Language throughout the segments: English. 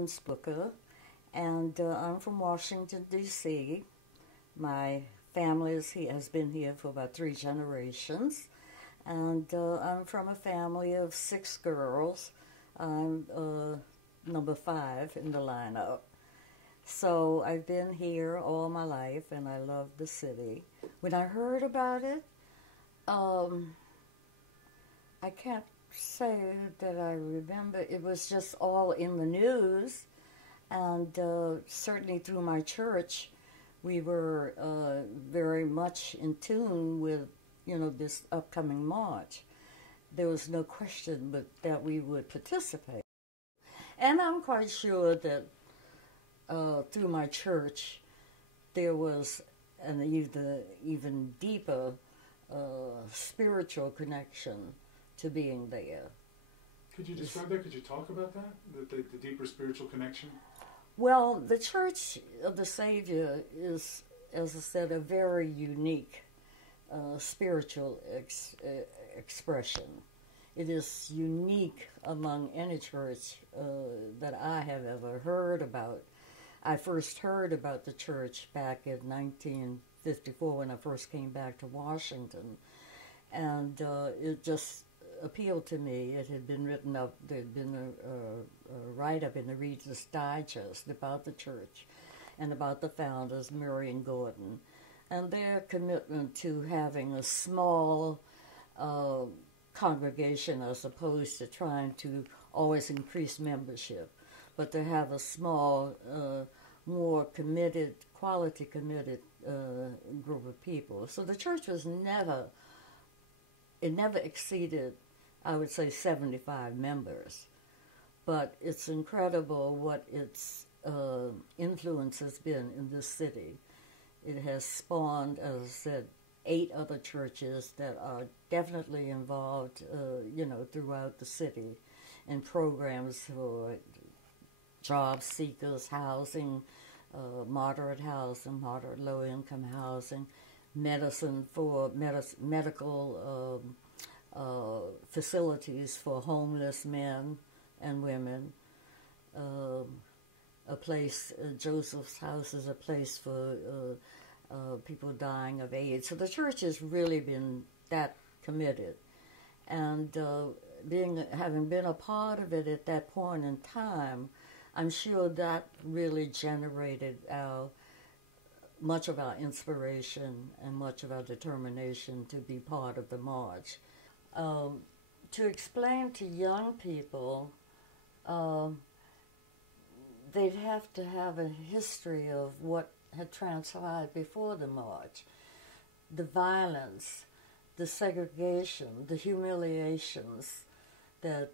Edith Booker, and I'm from Washington, D.C. My family has been here for about 3 generations, and I'm from a family of 6 girls. I'm number 5 in the lineup. So I've been here all my life, and I love the city. When I heard about it, I can't say that I remember. It was just all in the news, and certainly through my church, we were very much in tune with, this upcoming march. There was no question but that we would participate. And I'm quite sure that through my church, there was an even deeper spiritual connection to being there. Could you describe that? Could you talk about that? The deeper spiritual connection? Well, the Church of the Savior is, as I said, a very unique spiritual expression. It is unique among any church that I have ever heard about. I first heard about the church back in 1954 when I first came back to Washington, and it just appealed to me. It had been written up, there had been a write-up in the Reader's Digest about the church and about the founders, Murray and Gordon, and their commitment to having a small congregation as opposed to trying to always increase membership, but to have a small, more committed, quality committed group of people. So the church was never exceeded, I would say, 75 members. But it's incredible what its influence has been in this city. It has spawned, as I said, 8 other churches that are definitely involved, throughout the city in programs for job seekers, housing, moderate housing, moderate low-income housing, medicine for medical facilities for homeless men and women. A place, Joseph's House is a place for people dying of AIDS. So the church has really been that committed. And having been a part of it at that point in time, I'm sure that really generated much of our inspiration and much of our determination to be part of the march. To explain to young people, they'd have to have a history of what had transpired before the march. The violence, the segregation, the humiliations that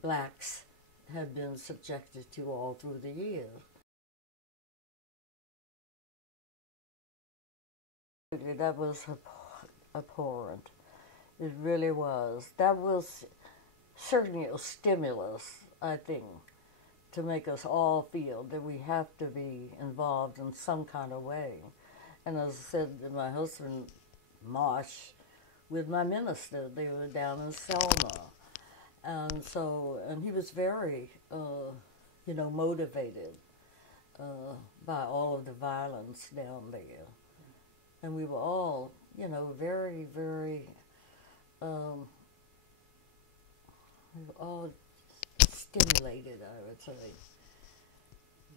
blacks had been subjected to all through the years. That was abhorrent. It really was. That was certainly a stimulus, I think, to make us all feel that we have to be involved in some kind of way. And as I said, my husband marched with my minister. They were down in Selma. And he was very, motivated by all of the violence down there. And we were all, very, very, we were all stimulated, I would say,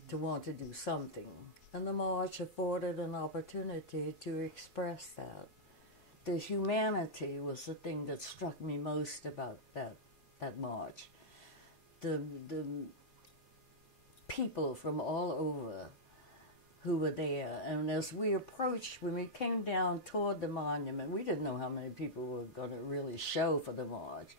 to want to do something. And the march afforded an opportunity to express that. The humanity was the thing that struck me most about that march. The people from all over who were there. And as we approached, when we came down toward the monument, we didn't know how many people were going to really show for the march.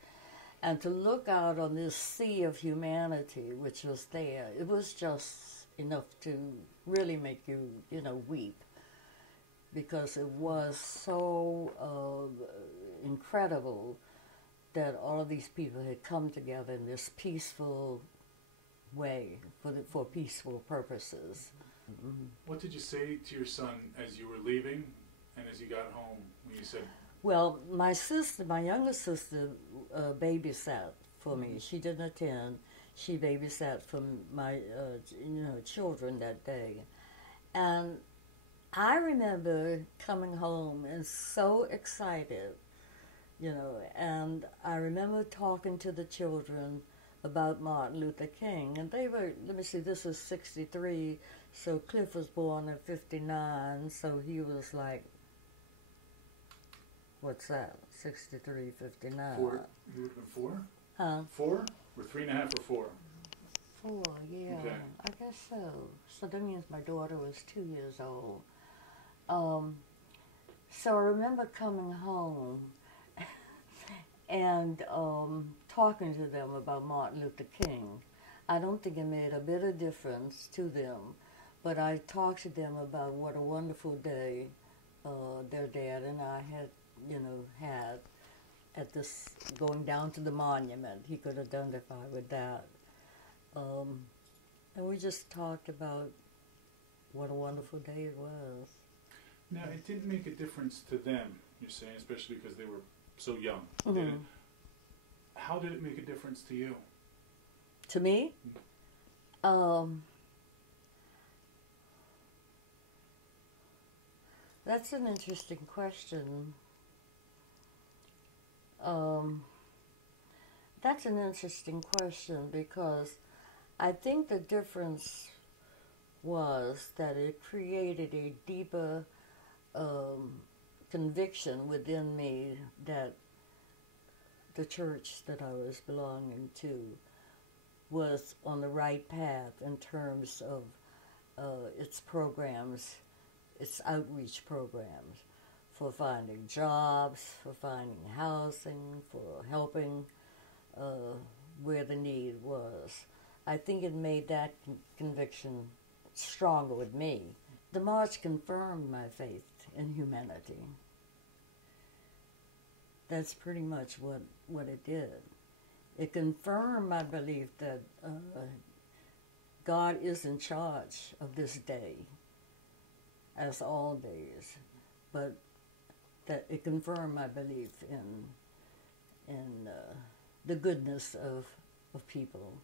And to look out on this sea of humanity which was there, it was just enough to really make you, weep. Because it was so incredible that all of these people had come together in this peaceful way for peaceful purposes. Mm-hmm. What did you say to your son as you were leaving and as you got home when you said? Well, my younger sister, babysat for me. She didn't attend. she babysat for my children that day. And I remember coming home and so excited, and I remember talking to the children about Martin Luther King, and they were, let me see, this is 63, so Cliff was born in 59, so he was like, what's that, 63, 59. 4, you would have been 4? Huh? 4? Or 3.5 or 4? 4, yeah, Okay. I guess so. So that means my daughter was 2 years old. So I remember coming home and talking to them about Martin Luther King. I don't think it made a bit of difference to them, but I talked to them about what a wonderful day their dad and I had at this, going down to the monument. He could identify with that. And we just talked about what a wonderful day it was. Now, it didn't make a difference to them, you're saying, especially because they were so young. Mm-hmm. How did it make a difference to you? To me? That's an interesting question. That's an interesting question because I think the difference was that it created a deeper conviction within me that the church that I was belonging to was on the right path in terms of its programs, its outreach programs for finding jobs, for finding housing, for helping where the need was. I think it made that conviction stronger with me. The march confirmed my faith in humanity. That's pretty much what it did. It confirmed my belief that God is in charge of this day, as all days, but that it confirmed my belief in the goodness of people.